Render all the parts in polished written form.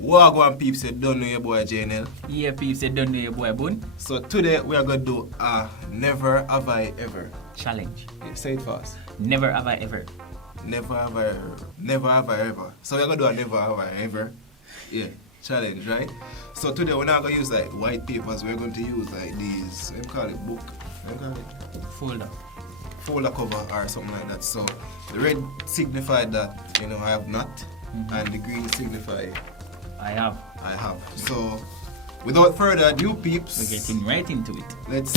Wagwan peeps, you don't know your boy Jnel. Yeah, peeps, you don't know your boy Buhn. So today we are going to do a Never Have I Ever Challenge. Yeah, say it fast. Never have I ever. Never have I ever. Never have I ever. So we're going to do a Never Have I Ever challenge, right? So today we're not going to use like white papers. We're going to use like these, what do you call it, book? What do you call it? Folder cover or something like that. So the red signified that, you know, I have not. And the green signify I have. So, without further ado, peeps, We're getting right into it. let's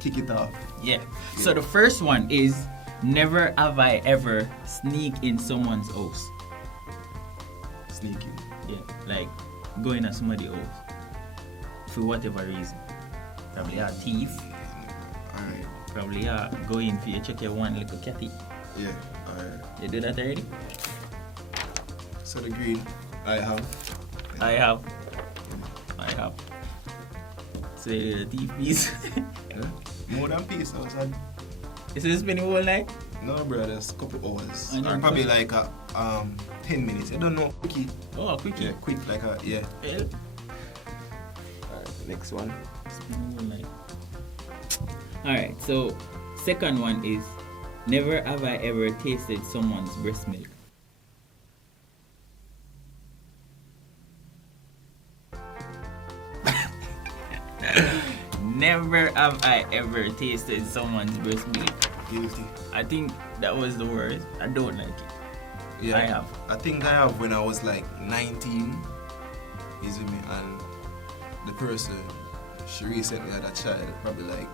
kick it off. Yeah. So the first one is never have I ever sneak in someone's house. Sneaking. Yeah. Like going at somebody's house for whatever reason. Probably a thief. Alright. Probably go in for you check your one little catty. Yeah. Alright. You do that already? So the green, I have. I have. So the thief piece. More than peace. I was like, Is this been whole night? no, bro, there's a couple hours. And Or then probably like 10 minutes. I don't know. Quickie. Oh, quickie. Yeah, quick, like yeah. Well, Alright, next one. it's been a whole night. Alright, so second one is never have I ever tasted someone's breast milk. Never have I ever tasted someone's breast milk. Guilty. I think that was the worst. I don't like it. Yeah. I have. I think I have when I was like 19. Is with me, and the person she recently had a child, probably like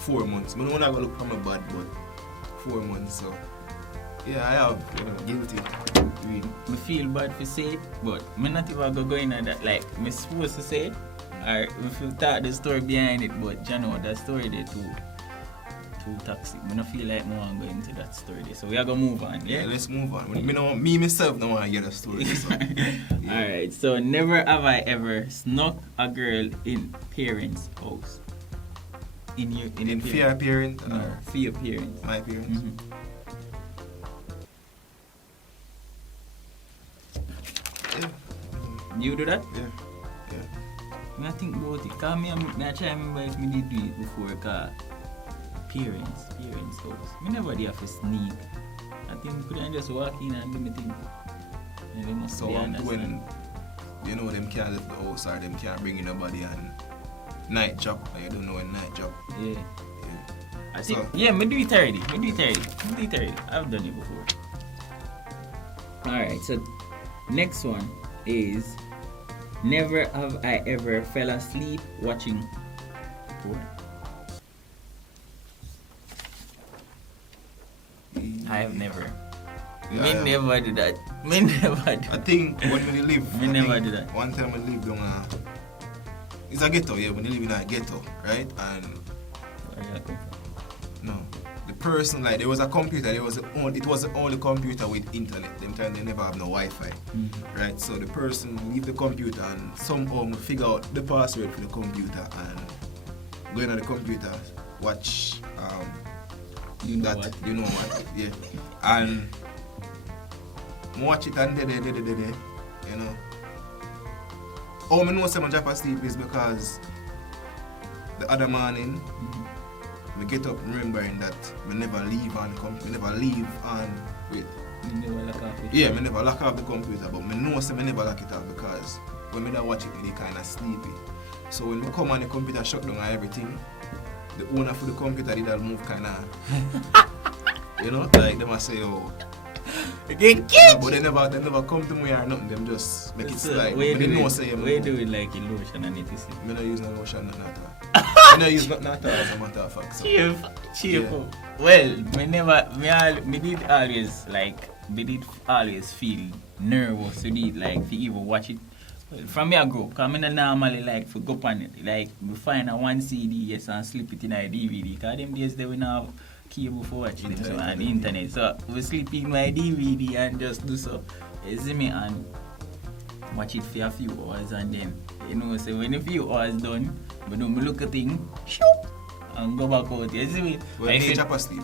4 months. I don't want to look for my bad, but 4 months. So yeah, I have, you know, guilty. Really. I feel bad for say it, but I'm not even going to go in on that. Like, I'm supposed to say it, or if you thought the story behind it, but you know, that story there too toxic. I don't feel like I want to go into that story there. So we are going to move on, yeah? Yeah, let's move on. Me myself don't want to hear the story. So. Yeah. Alright, so never have I ever snuck a girl in parents' house. In fear parent No, or fear parents. my parents? Yeah. You do that? Yeah. I think about it, because I try to remember if I did do it before, because parents house. I never did have to sneak. I think we couldn't just walk in and do my thing. And they must So be when you know them can't leave the house or them can't bring in nobody and night job and you don't know when night job. Yeah. Yeah. I think, So- yeah, I do it already. I've done it before. Alright, so next one is never have I ever fell asleep watching porn. I have never. Yeah, Me I have. never do that. Me never do I think when we live, Me I never think do that. One time we lived on it's a ghetto, yeah, when you live in a ghetto, right? And Where you come from? no, the person, like, there was a computer, it was the only computer with internet. Them time they never have no Wi-Fi, right? So the person leave the computer and somehow figure out the password for the computer and go into the computer, watch You know that, what? you know what, yeah. And watch it and you know. How I know someone drop asleep is because the other morning, I get up remembering that I never leave on wait. You never look off it. Yeah, I never lock off the computer, but I know I never lock it off because when I watch it, I kind of sleepy. So when I come on the computer shut down and everything, the owner for the computer did that move kind of, you know, like them I say, oh, Get but they never come to me or nothing. Them just make it So, slide. where But they do know it? say, Where do it like in lotion and it is? I don't use no lotion, nothing at all. I don't use nothing at all as a matter of fact. So. Cheerful. Well, me did always feel nervous to do it, like to even watch it. From me I grow, because I normally like to go on it. Like, we find a one CD, yes, and slip it in a DVD. Because them days they will have cable for watching them, so, and the internet. So we sleep in my DVD and just do so. You see me, and watch it for a few hours, and then, you know, so when a few hours done, we don't look at thing, shoop, and go back out. You see me? Well, me drop asleep.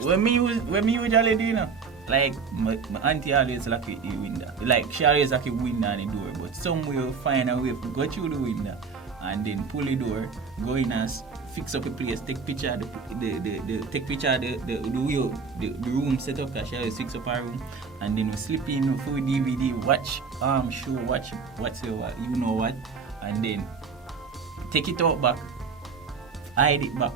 When me usually do, you know, like my auntie always lock the window. Like she always lock the window and the door, but some will find a way to go through the window and then pull the door, go in and fix up the place, take picture of the room set up, cause she always fix up her room, and then we sleep in full DVD, watch show, watch whatsoever, you know what, and then take it out back, hide it back,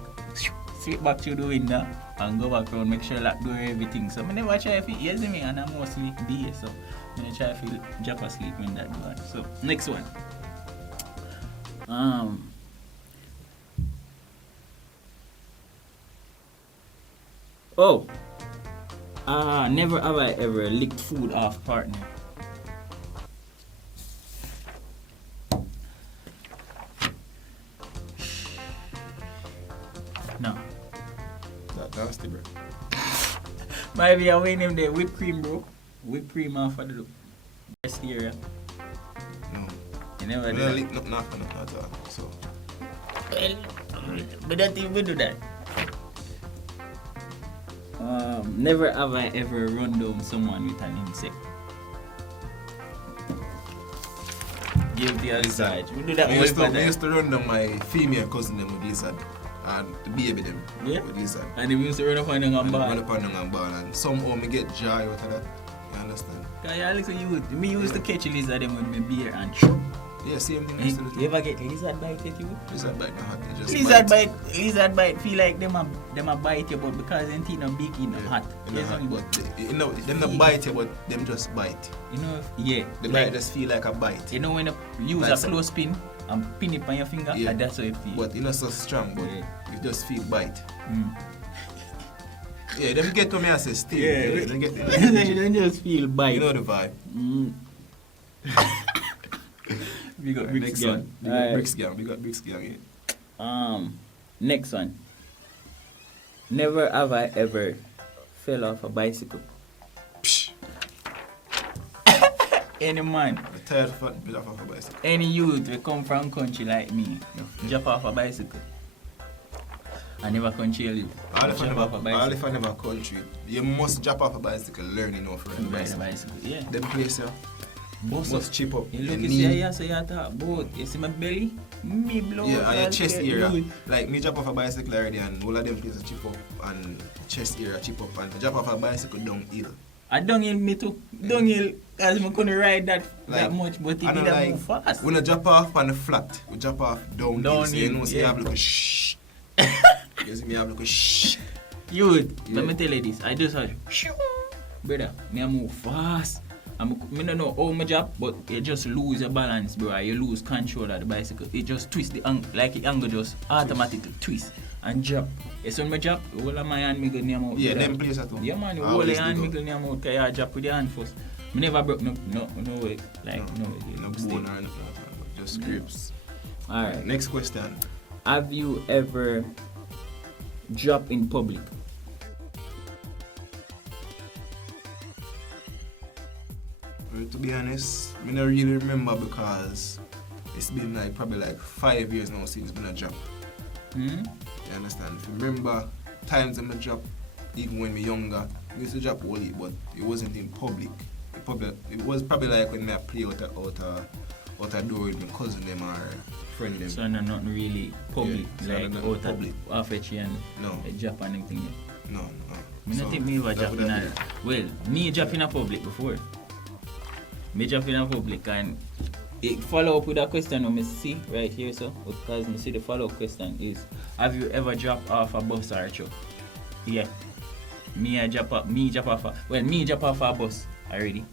slip back through the window and go back around, make sure lock door everything. So I never try to hear me, and I'm mostly there, so I try to drop asleep when that do. So next one. Never have I ever licked food off partner. No. That nasty, bro. Maybe I win him the whipped cream, bro. Whipped cream off of the breast area. No. You never do don't that? lick nothing at all. So. Well, but don't even do that. Never have I ever run down someone with an insect. Give the other side. We do that all the time. I used to run down my female cousin them with lizard. And the baby them with lizard. And they used to run up on them and ball. Run up on them and ball. And somehow me get joy out of that. You understand? Cause yeah, listen, me used to catch a lizard them with my beer and chop. Yeah, same thing. You ever get lizard bite at you? Lizard bite, not hot. They just Lizard bite feel like them a bite you, but because they ain't no big, no hot. Yes, but them not bite you, but them just bite. You know, yeah. The bite just feel like a bite. You know when you use a clothespin and pin it on your finger, and that's how it feels. But it's not so strong, but you just feel bite. Yeah, them get to me as a still. Yeah, they get you don't just feel bite. You know the vibe. We got Bricks gang. We got Bricks gang. Yeah. Next one. Never have I ever fell off a bicycle. Psh. Any man. I'm tired of falling off a bicycle. Any youth will come from country like me, jump off a bicycle. I never country live. All if I never country, you must jump off a bicycle, learning how to ride a bicycle. Yeah. Them place you must chip up. You look, you see here, so you talk about, you see my belly, me blow. Yeah, and your chest area. Like me jump off a bicycle already, and all of them places chip up, and chest area chip up, and jump off a bicycle downhill. I downhill me too. Downhill, because I couldn't ride that much, but it didn't move fast. When I jump off on the flat, we jump off downhill, so you know, so you have like a shh. You see me have like a shh. Youth, let me tell you this, I just had brother, me I move fast. I don't know how my job, but you just lose your balance, bro. You lose control of the bicycle. It just twists the angle, like the angle just automatically twist and drop. It's on my job, all of my hand me go near my mouth. Yeah, them place at home. Yeah, man, all the hand me go near my mouth, because you drop with the hand first. I never broke no way. Like, no way. No bone or nothing, just grips. Alright. Next question. Have you ever dropped in public? To be honest, I don't really remember because it's been probably 5 years now since I've been a job. You understand? If you remember times I'm a job, even when I was younger, I used to job only, but it wasn't in public. It was probably like when I play out a door with my cousin them or friend them. So not really public, yeah, like out public. Off and no. A job and anything yet? No. I don't think me was job in a... Well, me job in a public before. Me drop in a public, and it follow up with a question I see right here, so because I see the follow up question is, have you ever dropped off a bus or a truck? Yeah. Me drop off a bus already.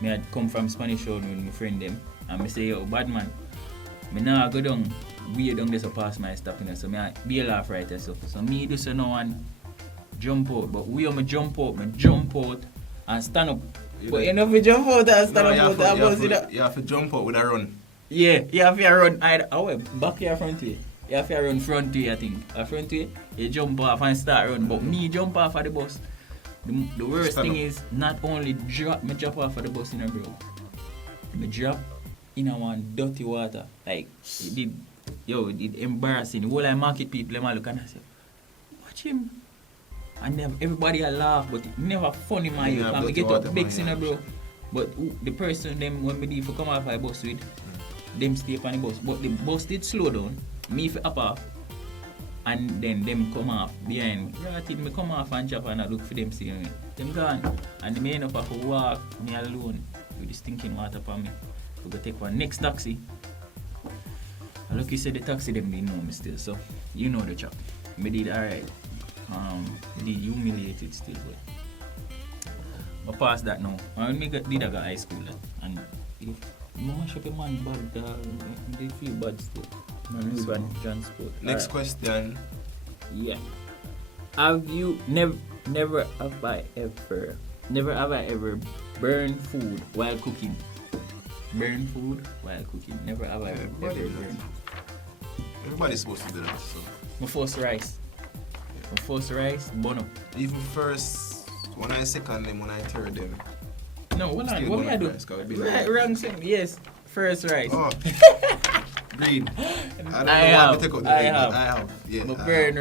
Me had come from Spanish Road with my friend them, and me say, yo, bad man, me now go down, way down there so pass my stop, so me bail off right there, so me do so now and jump out, but me jump out and stand up. But you know if you jump out and stand up with that bus, you have to jump out with a run. Yeah, you have to run either back or front way. You have to run front way, I think. A front way, you jump off and start run. But me jump off of the bus. The worst thing is not only drop off of the bus in a bro. Me drop in a one dirty water. Like it did embarrassing. The whole market people them look and I say, watch him. And then everybody a laugh, but it never funny man. Yeah, You can but get you up want big them, sinner, yeah. bro. But the person them when me leave for come off my bus with, them stay on the bus. But the bus did slow down. Me if up off, and then them come off behind me. Right, me come off and jump and I look for them seeing me. Them gone. And the man up have to walk me alone with this stinking water upon me. We go take one next taxi. And look, you said the taxi them didn't know me still, so you know the chap. Me did alright. Did humiliated still, but past that now. When me did I go high school and if mama shop a man bad, they feel bad still. Man, we bad transport. Next question. Yeah. Have you never have I ever burned food while cooking? Burn food while cooking. Never have I ever burned. Everybody's supposed to do that. So. My first rice. My first rice, burn up. Even first, when I second them, when I third them. No, hold on. Still What me I burn do? up rice, 'cause it be Right, like- wrong thing. Yes, first rice. Oh. Green. I don't know I why have. me take out the I green, have. but I have. Yeah, But I burn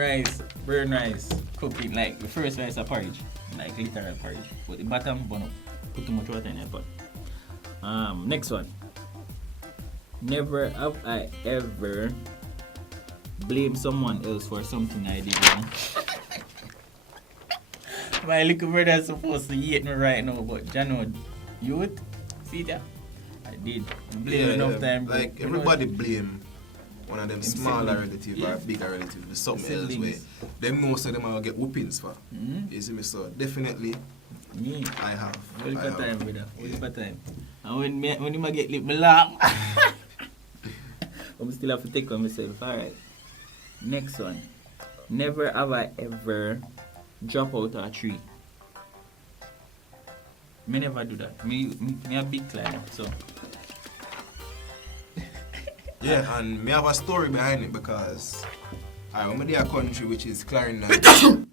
rice, cooking like the first rice a porridge, like literal porridge. But the bottom burn up. Put too much water in your pot. Next one. Never have I ever blamed someone else for something I did wrong. My little brother is supposed to hate me right now, but Jano, youth, see that? I did. Blame enough time, bro. Like, You know, everybody blame one of them smaller siblings. relatives Yeah. or bigger relatives with something else Siblings. where them most of them are get whoopings for. Mhm. You see me? So definitely me. I have. All the I have. time, brother. All Yeah. the time. And when you get lip, me laugh. I'm still have to take on myself. Alright. Next one. Never have I ever drop out of a tree. Me never do that. Me a big climber, so. Yeah, and me have a story behind it because I went to a country which is Clarendon.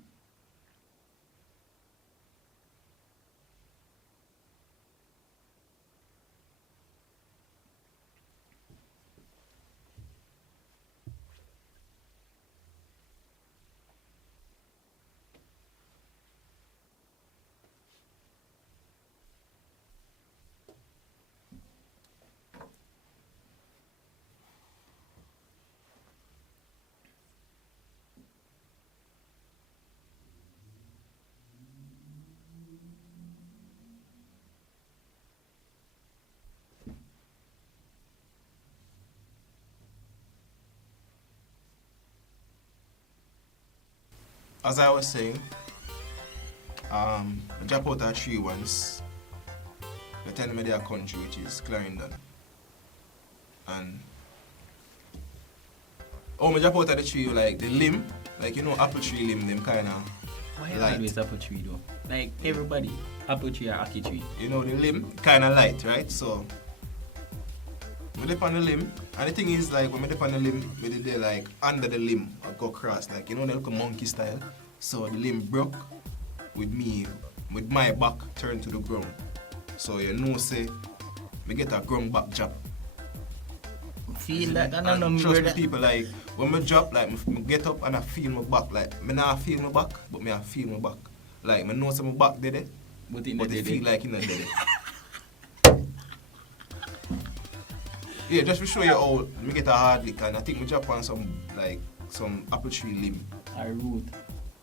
As I was saying, I dropped out a tree once. They tell me their country, which is Clarendon. And I drop out of the tree, like the limb, like you know, apple tree limb, them kind of Why light. always apple tree though? Like everybody, apple tree or ackee tree. You know, the limb kind of light, right? So, I dip on the limb, and the thing is, like, when I dip on the limb, I did there, like, under the limb, I go cross, like, you know, they look a monkey style. So, the limb broke with me, with my back turned to the ground. So, you know, say, I get a ground back jab. Feel that, and I And know me trust me, brother. people, like, when I drop, like, I get up and I feel my back, like, I not feel my back, but I feel my back. Like, I know some my back dead, But but it feel like, you know, dead. Yeah, just to show you how me get a hard lick, and I think we drop on some like some apple tree limb. A root.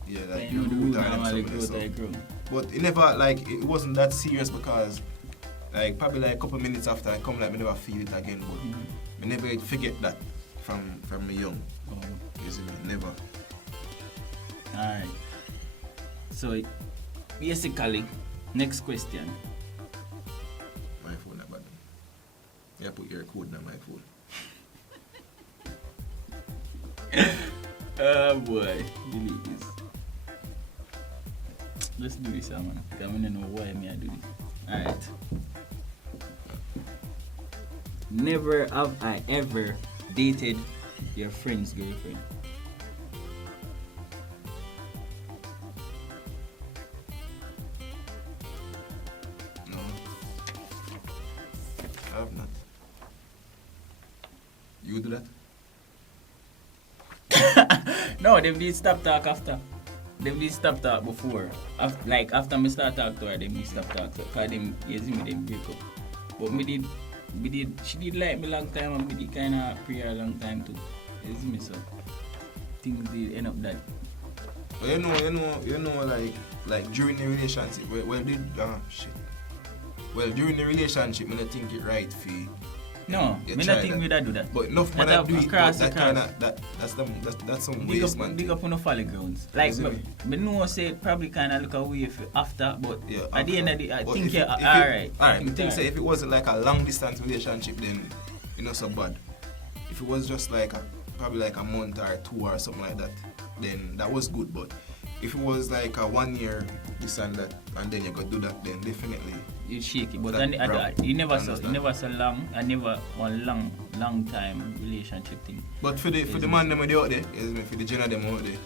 Yeah, I like know the root root or normally something. grow So. like grow. But it never like it wasn't that serious because like probably like a couple minutes after I come like me never feel it again. But I never forget that from me young. Oh. You see me? Never. Alright. So basically, next question. My phone not bad. Yeah, put your code on my phone. Oh boy, delete this. Let's do this, man. I don't know why me I do this. Alright. Never have I ever dated your friend's girlfriend. No. I have not. You do that? No, they did stop talk after. them did stop talk before. After me start talk to her, them did stop talk. So, cause them, you see me, them break up. But she did like me long time and me did kind of pray her long time too. You see me, so things did end up that. You know, like during the relationship, well, during the relationship, I don't think it right for you. No, I don't think we do that. But enough man do it, that's some waste, man. Big up on the folly grounds. Like, I know say probably kind of look away after, but yeah, at the end of the day, I think you're alright. Alright, I think say if it wasn't like a long distance relationship, then it's not so bad. If it was just like probably like a month or 2 or something like that, then that was good. But if it was like a 1 year this and that, and then you could do that, then definitely you shake it. But you never so long. I never one long time relationship thing. But for the man them out there, for the Jnel them out there,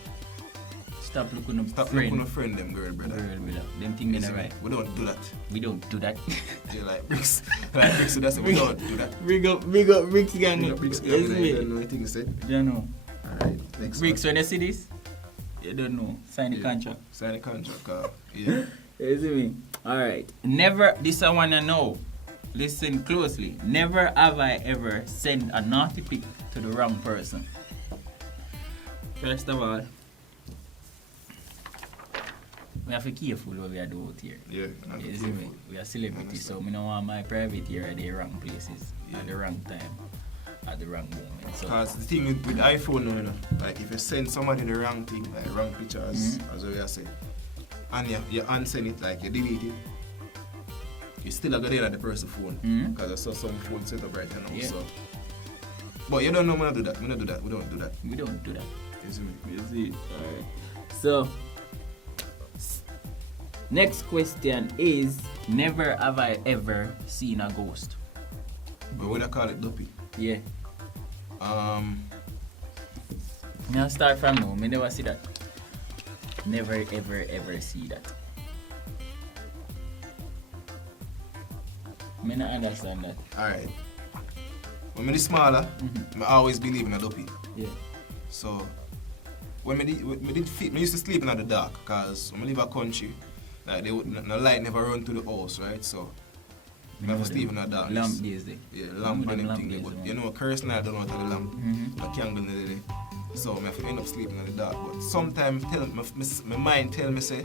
stop looking up friend them girl brother. Them things ain't right. We don't do that. We don't do that. Yeah, like bricks. Like bricks, so that's it. We don't do that. Big up bricks gang. Big up bricks gang. You don't know anything you said. You know. Alright, next bricks when you see this, you don't know. Sign the contract. Sign the contract. Yeah. You see me? Alright. Never, this I wanna know. Listen closely. Never have I ever sent a naughty pic to the wrong person. First of all, we have to be careful what we are doing out here. Yeah, you see me? We are celebrities, so I don't want my private here at the wrong places, at the wrong time, at the wrong moment. Because the thing with iPhone, you know, like if you send somebody the wrong thing, like wrong pictures, as we are saying, and you unsend it, like you delete it, you still got there at the person's phone. Because I saw some phone set up right now. Yeah. So. But you don't know when I do that. We don't do that. We don't do that. You see me? You see? Alright. So, next question is, never have I ever seen a ghost. But would I call it dopey? Yeah. I'll start from now. I never see that. Never ever see that. I don't understand that. Alright. When I was smaller, I always believe in a dopey. Yeah. So, when I used to sleep in the dark, because when I live in a country, like the light never run to the house, right? So, I never sleep in the dark. Lamp days there. Yeah, lamp and everything. But you know, curse night I don't know how to the lamp. The candle in the day. So, I have to end up sleeping in the dark. But sometimes my mind tell me say,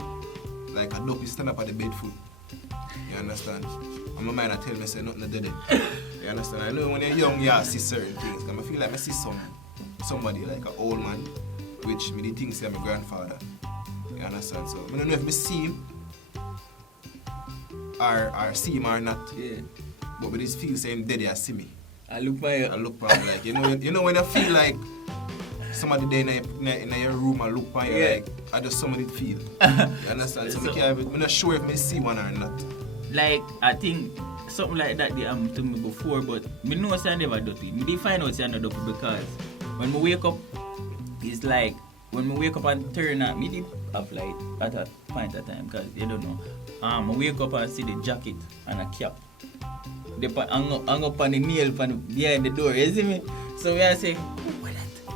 like a dopey stand up at the bed foot. You understand? And my mind tell me say nothing to do. You understand? I know when you're young, you see certain things. Because I feel like I see somebody like an old man, which me the things say my grandfather. You understand? So I don't know if I see him or see him or not. Yeah. But with this feel saying dead, I see me. I look by you. Like you know when I feel like somebody there in your room and look by you, like I just somebody feel. You understand? So I'm not sure if I see one or not. Like I think something like that they to me before, but I know I never do it. I didn't find out I never do it because when I wake up, it's like when I wake up and turn up, I did have light at that point of time because you don't know. I wake up and see the jacket and a cap. They hang up on the nail behind the door, you see me? So I say, what that?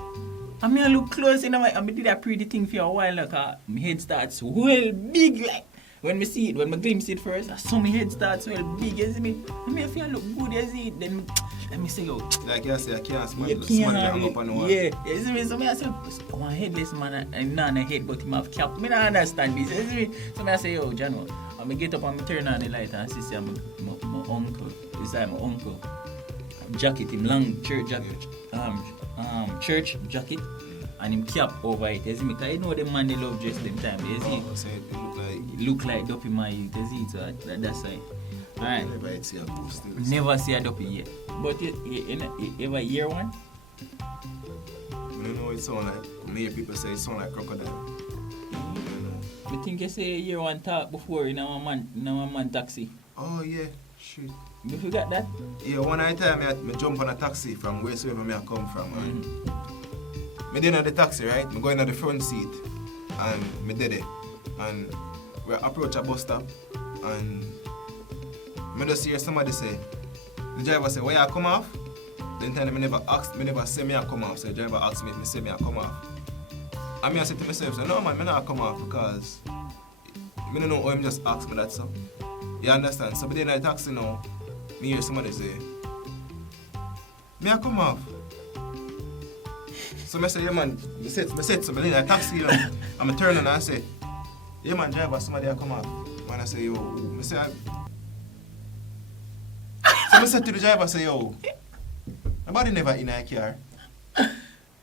I mean I look close and I did a pretty thing for a while, like my head starts well big like. When I see it, when I glimpse it first, I saw my head starts well big, you see me? I feel look good, you see it? Then let me say, yo. Like you say, I can't smell you hang up on the wall. Yeah, you see me? So I say, one headless man, I'm not on a head, but him have cap. I don't understand this, you see me? So I say, yo, Jano, I get up and I turn on the light and I see my uncle. This is my uncle. Jacket, him long church jacket. Church jacket. And him cap over it, you see me? Because you know the man they love dress them time, you see? So it look like dopey man, you see? So that's why. Alright. Never see a ghost. Never see a dopey yet. But you ever hear one? I don't know what it sound like. Many people say it sound like crocodile. I think you say you hear one talk before in our man taxi. Oh yeah, shit. You forgot that? Yeah, one time I jump on a taxi from wherever I come from. I did in the taxi, right? I go in the front seat and I did it. And we approach a bus stop and I just hear somebody say, the driver say, where you come off? Then time I never say me I come off. So the driver asked me if I say me I come off. I mean, I said to myself, so, no man, I'm not come off because I don't know how him just ask me that so. You understand? So but then I taxi now, me hear somebody say, me I come off. So I say, yeah man, I said so, but then I taxi you know, I'm a turn and I say, yeah man, driver, somebody I come off. Man I say, yo, I say, so I said to the driver, I say, yo, nobody never in a car.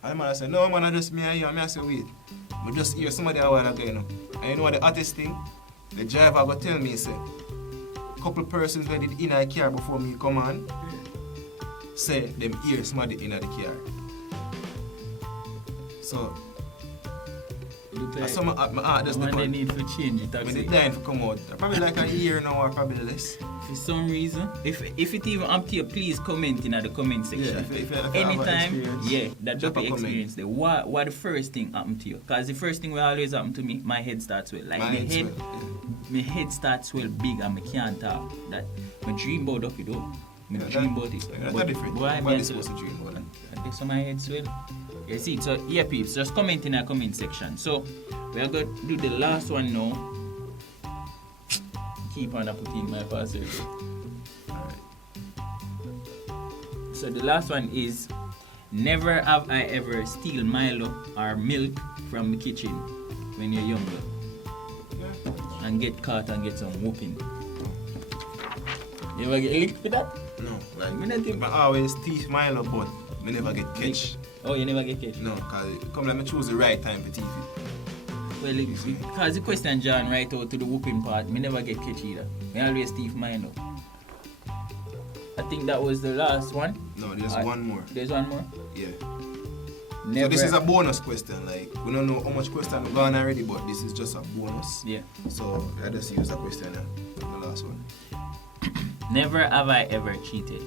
And the man I say, no man, I just me and you. And I say, wait, I just hear somebody a while ago, you know. And you know what the hottest thing? The driver go tell me, say, couple persons went in a car before me come on, say them hear somebody in the car. So, some my heart just they need to change it. When they dying to come out, probably like a year now or probably less. For some reason, if it even up to you, please comment in the comment section. Yeah, if anytime, yeah, that drop your experience there. What the first thing happened to you? Because the first thing will always happen to me, my head starts swell. Like my head starts swell big and I can't talk. That my dream about it though. My dream about it. That's different. Why am I supposed to dream about it? I think so my head swell. You see, so yeah, peeps, just comment in the comment section. So we are going to do the last one now. Keep on putting my password. Alright. So the last one is, never have I ever steal Milo or milk from the kitchen when you're younger. Yeah. And get caught and get some whooping. You ever get licked for that? No, like I always teach Milo, but I never get catch. Oh, you never get catch? No, because come like me choose the right time for teach it. Well, because the question John right out to the whooping part, me never get catch either. Me always thief mine up. I think that was the last one. No, there's one more. There's one more? Yeah. Never. So this is a bonus question. Like we don't know how much question we've gone already, but this is just a bonus. Yeah. So I just use that question the last one. Never have I ever cheated.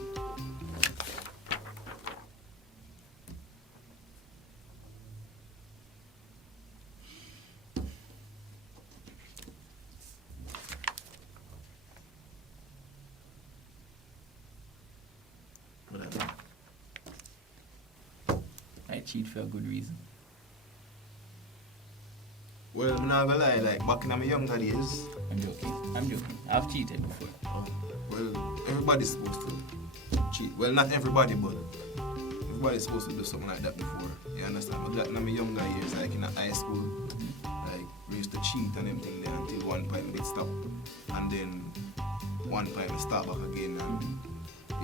I cheat for a good reason. Well, I'm not gonna lie, like back in my younger days. I'm joking. I've cheated before. Oh, well, everybody's supposed to cheat. Well, not everybody, but everybody's supposed to do something like that before. You understand? But that in my younger years, like in high school, like we used to cheat and everything there until one point we stop, and then one point we start back again, and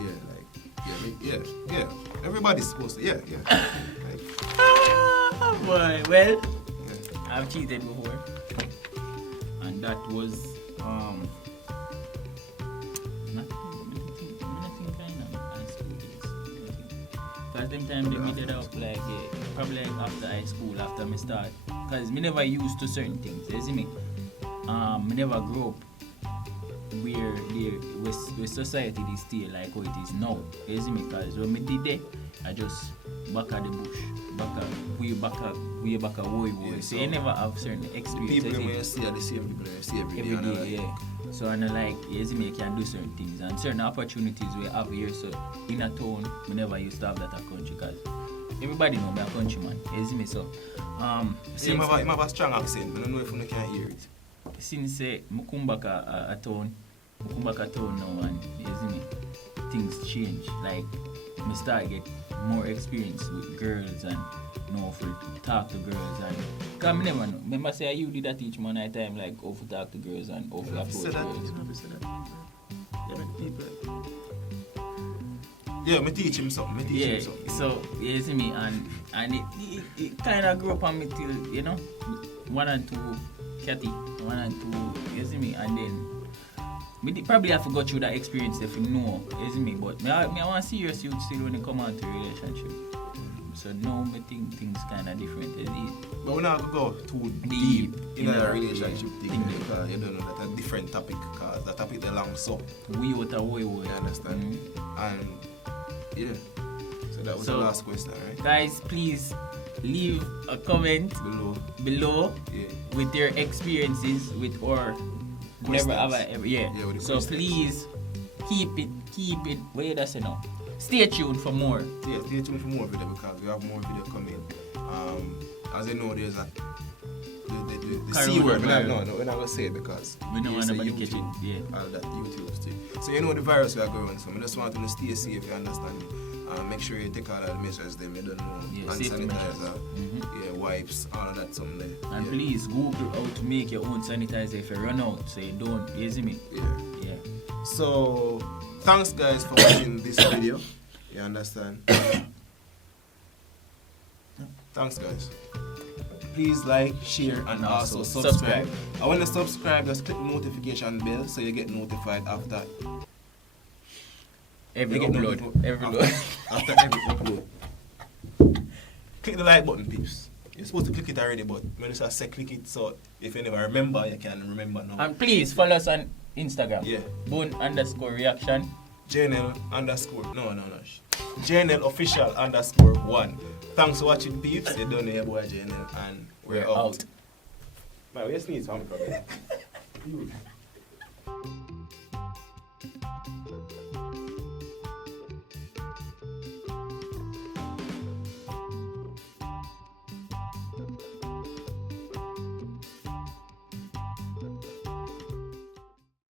yeah. Everybody's supposed to, yeah. Like, boy, well, I've cheated before, and that was nothing kind of high school days. Because them time they meted up like probably like after high school, after me start. Because me never used to certain things. You see me? Me never grew up where society is still like how it is now. You see me? Because when me did that, I just back at the bush, way back a woy. Yeah, so you never have certain experience. People when you see are the same people you see every day. Yeah. So and like, you see me, you can do certain things and certain opportunities we have here. So in a town, we never used to have that at country because everybody know me a countryman. You see me? So you have a strong accent, but I don't know if you can hear it. Since I come back a town now, and you see me, things change. Like, I start get more experience with girls and know how to talk to girls. And because I never know. Remember say you did that teach me one time, like how to talk to girls and how to approach girls. Yeah, I teach him something. So you see me, and it kind of grew up on me till, you know, 1 and 2 catty, 1 and 2, you see me, and then probably have to go through that experience if you know, you see me, but I want serious youth still when you come out to a relationship. So now I think things kind of different. But we're not going to go too deep in a relationship thing because you don't know that's a different topic because the topic is long so. We what a way. You understand? And yeah. So that was the last question, right? Guys, please leave a comment below with your experiences with or never have I ever. So please keep it. Wait, that's enough. Stay tuned for more. Yeah, stay tuned for more video because we have more video coming. as you know, there's a the Carry C on, word. right. No, we're not gonna say it because We don't want it's a nobody catch it. YouTube, Yeah. all that YouTube stuff. So you know the virus we are going, so I just want to stay safe. You understand me? Make sure you take all the measures. Them you don't know, Yeah, hand safety measures. sanitizer, yeah, wipes, all of that something there. And yeah. please Google how to make your own sanitizer if you run out, so you don't. You see me? Yeah. Yeah. So thanks guys for watching this video. You understand? Thanks guys. Please like, share and also subscribe. And when you subscribe, just click the notification bell so you get notified after Every you get upload. notified Every after, load. after every upload. Click the like button, peeps. You're supposed to click it already, but when I say click it, so if you never remember, you can remember now. And please follow us on Instagram. Yeah. Buhn_reaction. Jnel _ no. Jnel official_1. Thanks for watching, peeps. You don't know your boy Jnel, and we're out. Out. Man, we just need some.